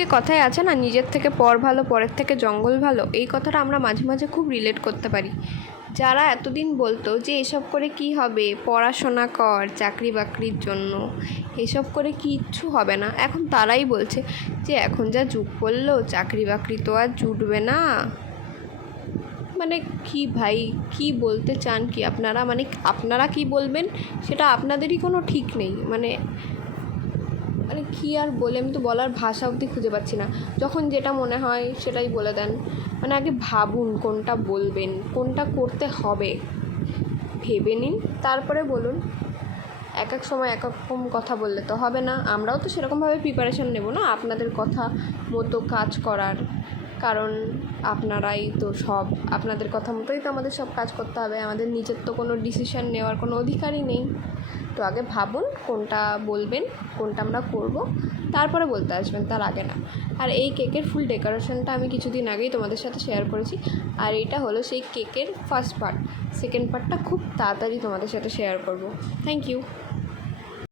যে কথায় আছে না, নিজের থেকে পর ভালো, পরের থেকে জঙ্গল ভালো, এই কথাটা আমরা মাঝে মাঝে খুব রিলেট করতে পারি। যারা এতদিন বলতো যে এসব করে কি হবে, পড়াশোনা কর চাকরি বাকরির জন্য, এসব করে কিচ্ছু হবে না, এখন তারাই বলছে যে এখন যা যুগ পড়লো চাকরি বাকরি তো আর জুটবে না। মানে কি ভাই, কি বলতে চান কি আপনারা? মানে আপনারা কি বলবেন সেটা আপনাদেরই কোনো ঠিক নেই। মানে মানে কী আর বলে, আমি তো বলার ভাষা অবধি খুঁজে পাচ্ছি না। যখন যেটা মনে হয় সেটাই বলে দেন। মানে আগে ভাবুন কোনটা বলবেন, কোনটা করতে হবে, ভেবে নিন তারপরে বলুন। এক এক সময় এক রকম কথা বললে তো হবে না। আমরাও তো সেরকমভাবে প্রিপারেশান নেব না আপনাদের কথা মতো কাজ করার, কারণ আপনারাই তো সব, আপনাদের কথা মতোই তো আমাদের সব কাজ করতে হবে। আমাদের নিজের তো কোনো ডিসিশান নেওয়ার কোনো অধিকারই নেই। তো আগে ভাবুন কোনটা বলবেন, কোনটা আমরা করব, তারপরে বলতে আসবেন, তার আগে না। আর এই কেকের ফুল ডেকোরেশনটা আমি কিছুদিন আগেই তোমাদের সাথে শেয়ার করেছি। আর এটা হলো সেই কেকের ফার্স্ট পার্ট। সেকেন্ড পার্টটা খুব তাড়াতাড়ি তোমাদের সাথে শেয়ার করব। Thank you.